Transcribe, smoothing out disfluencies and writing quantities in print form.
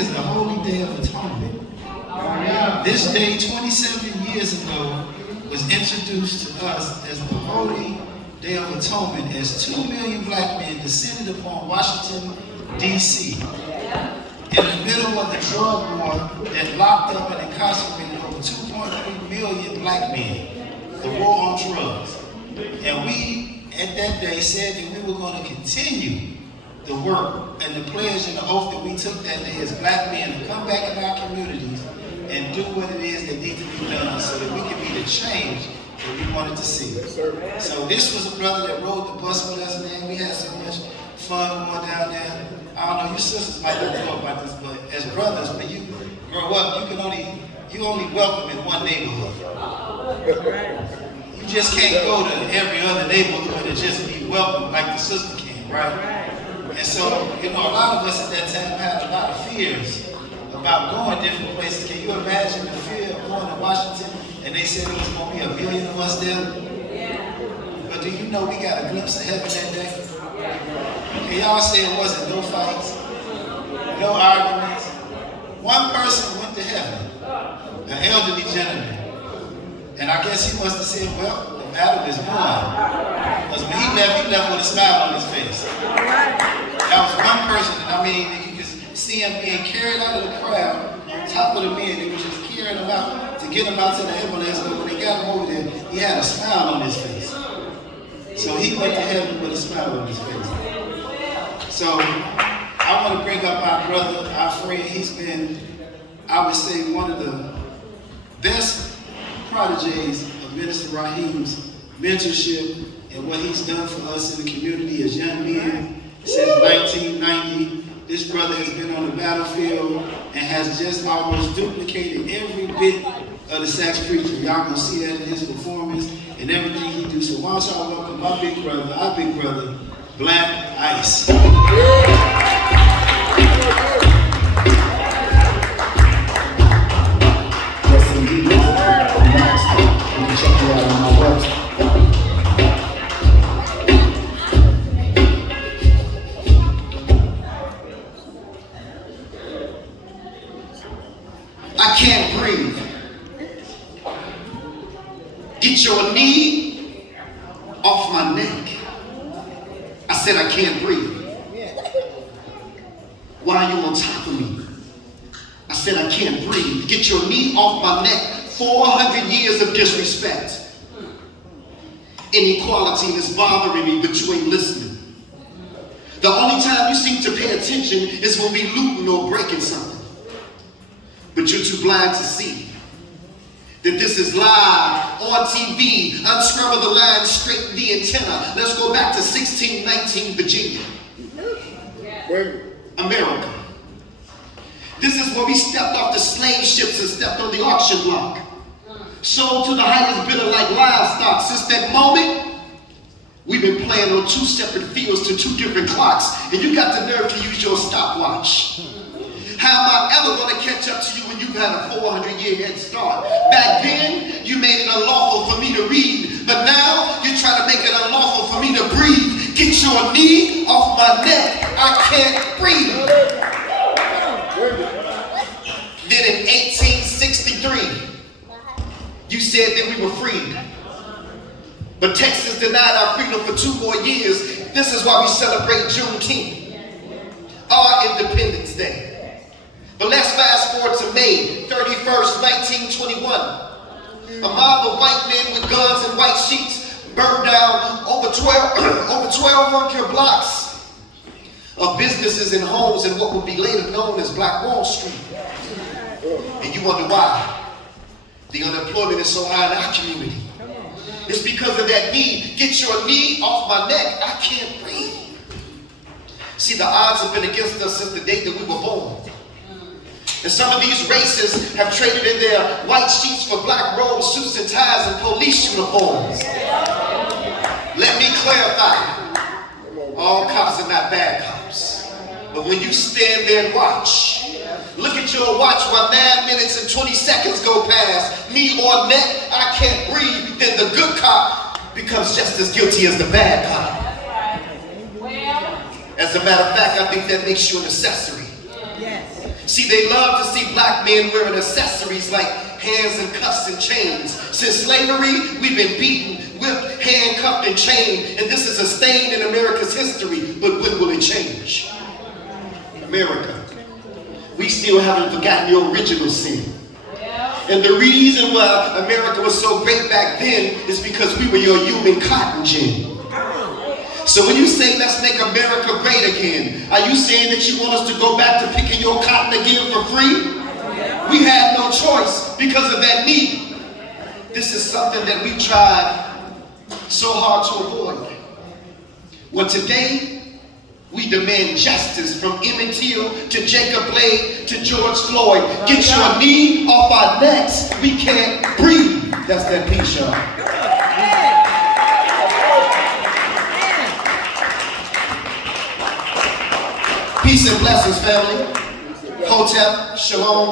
is the Holy Day of Atonement. This day, 27 years ago, was introduced to us as the Holy Day of Atonement as 2 million black men descended upon Washington, D.C. in the middle of the drug war that locked up and incarcerated over 2.3 million black men, the war on drugs. And we, at that day, said that we were going to continue the work and the pledge and the oath that we took that day as black men to come back in our communities and do what it is that needs to be done so that we can be the change that we wanted to see. So this was a brother that rode the bus with us, man. We had so much fun going down there. I don't know, your sisters might not know about this, but as brothers, when you grow up, you only welcome in one neighborhood. You just can't go to every other neighborhood and just be welcome like the sister can, right? And so, a lot of us at that time had a lot of fears about going different places. Can you imagine the fear of going to Washington and they said there was going to be 1 million of us there? But do you know we got a glimpse of heaven that day? Can y'all say it wasn't no fights, no arguments? One person went to heaven, an elderly gentleman. And I guess he must have said, well, the battle is won. Because when he left with a smile on his face. That was one person, you could see him being carried out of the crowd, on top of the men. They were just carrying him out to get him out to the ambulance. But when they got him over there, he had a smile on his face. So he went to heaven with a smile on his face. So I want to bring up our brother, our friend. He's been, I would say, one of the best proteges of Minister Raheem's mentorship and what he's done for us in the community as young men. Since 1990, this brother has been on the battlefield and has just almost duplicated every bit of the sax preacher. Y'all gonna see that in his performance and everything he do. So why don't y'all welcome my big brother, our big brother, Blaq Ice. Yes, indeed. You can check me out on my website. I can't breathe. Get your knee off my neck. I said I can't breathe. Why are you on top of me? I said I can't breathe. Get your knee off my neck. 400 years of disrespect. Inequality is bothering me, but you ain't listening. The only time you seem to pay attention is when we looting or breaking something. But you're too blind to see that this is live on TV. Unscramble the line, straighten the antenna. Let's go back to 1619 Virginia, America. This is where we stepped off the slave ships and stepped on the auction block. Sold to the highest bidder like livestock. Since that moment, we've been playing on 2 separate fields to 2 different clocks, and you got the nerve to use your stopwatch. How am I ever going to catch up to you when you've had a 400-year head start? Back then, you made it unlawful for me to read, but now you're trying to make it unlawful for me to breathe. Get your knee off my neck. I can't breathe. Then in 1863, you said that we were freed. But Texas denied our freedom for 2 more years. This is why we celebrate Juneteenth, our Independence Day. But let's fast forward to May 31st, 1921. A mob of white men with guns and white sheets burned down over 1,200 blocks of businesses and homes in what would be later known as Black Wall Street. And you wonder why the unemployment is so high in our community. It's because of that knee. Get your knee off my neck. I can't breathe. See, the odds have been against us since the day that we were born. And some of these races have traded in their white sheets for black robes, suits and ties, and police uniforms. Let me clarify. All cops are not bad cops. But when you stand there and watch, look at your watch while 9 minutes and 20 seconds go past, knee or neck, I can't breathe, then the good cop becomes just as guilty as the bad cop. As a matter of fact, I think that makes you an accessory. See, they love to see black men wearing accessories like hands and cuffs and chains. Since slavery, we've been beaten, whipped, handcuffed, and chained, and this is a stain in America's history. But when will it change? America, we still haven't forgotten your original sin. And the reason why America was so great back then is because we were your human cotton gin. So when you say, let's make America great again, are you saying that you want us to go back to picking your cotton again for free? We had no choice because of that need. This is something that we tried so hard to avoid. Well, today, we demand justice from Emmett Till to Jacob Blaq to George Floyd. Get your knee off our necks. We can't breathe. That's that piece, y'all. Peace and blessings, family. Hotep, shalom.